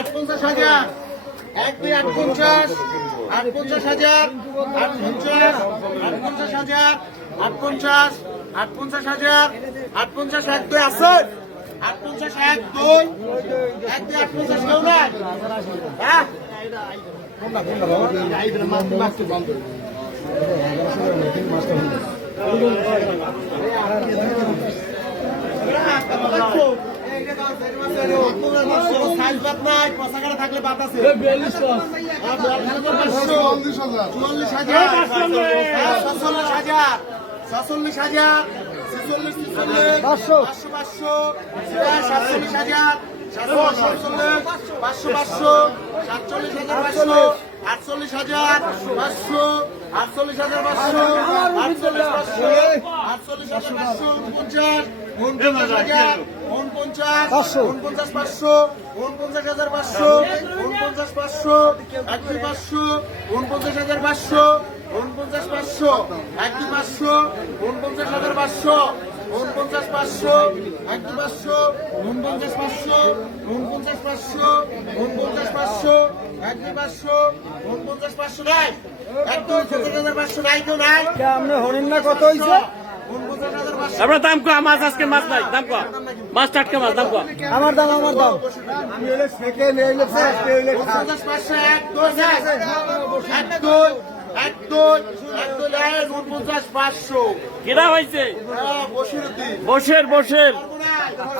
50,000 এক দুই 58 58,000 58 58,000 58 58,000 58 এক দুই আছে 58 এক দুই 58 কেউ নাই হ্যাঁ থাকলে বাদ আছে 46,000 500 47,000 500 47,500 48,500 500 48,500 48,500 49,000 500 49,500 49,500 49,500 500 49,500 49,500 500 49,500 49,500 500 49,500 49,500 49,500 নাই একদম 49,500 নাই কেউ নাই আপনি হরিণ না কত হয়েছে আপনার দাম কো মাছ আজকে মাছ নাই দাম কো মাছ টাটকা মাছ দাম কো আমার দাম আমি হইলে সেকেন্ড হইলে ফার্স্ট হইলে 50,500 এক দুই এক দুই এক দুই এক দুই 49,500 কিরা হয়েছে বশিরউদ্দিন বসের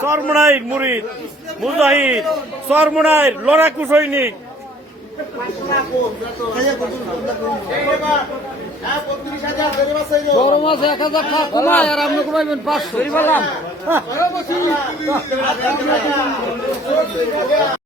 চরমনাইর মুরিদ মুজাহিদ চরমনাইর লড়াকু সৈনিক বড় মাছ 1,000 টাকা কমায় আর আপনি কমাইবেন 500